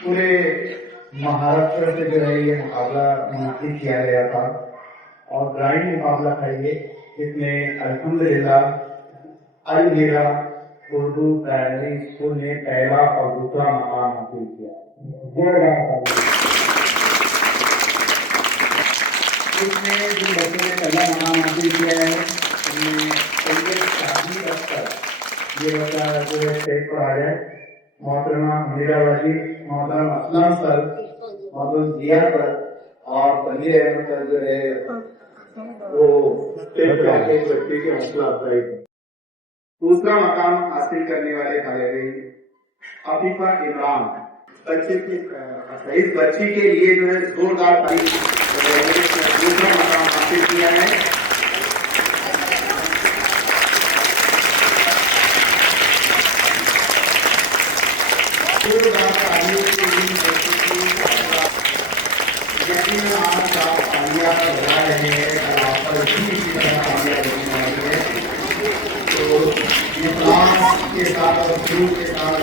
पूरे महाराष्ट्र से जो है ये मुकाबला मुनक्किद किया गया था और ग्रामीण मुकाबला था ये, जिसमें अल्हम्दुलिल्लाह अलमीरा उर्दू प्राइमरी स्कूल ने पहला और दूसरा मकाम हासिल किया। इसमें जिन बच्चों ने पहला मकाम हासिल किया है उनमें सैयद शाहिद अख्तर, ये बच्चा जो है स्टेज पर आ जाए, मोहतरमा मीरा वाली, मोहतरम असलम सर, मोहतरम जिया सर और तनवीर अहमद सर जो है वो स्टेज पर आके एक बच्चे की हौसला अफजाई। दूसरा मकाम हासिल करने वाले तालिबे अफीफा इमरान, बच्चे की इस बच्ची के लिए जो है जोरदार तारीफ, दूसरा मकाम हासिल किया है। जोरदार तारीफ के लिए यकीनन आज आप कामयाब बना रहे हैं और आप पर इसी तरह कामयाब होने वाली है। तो इस्लाम के साथ और गुरु के साथ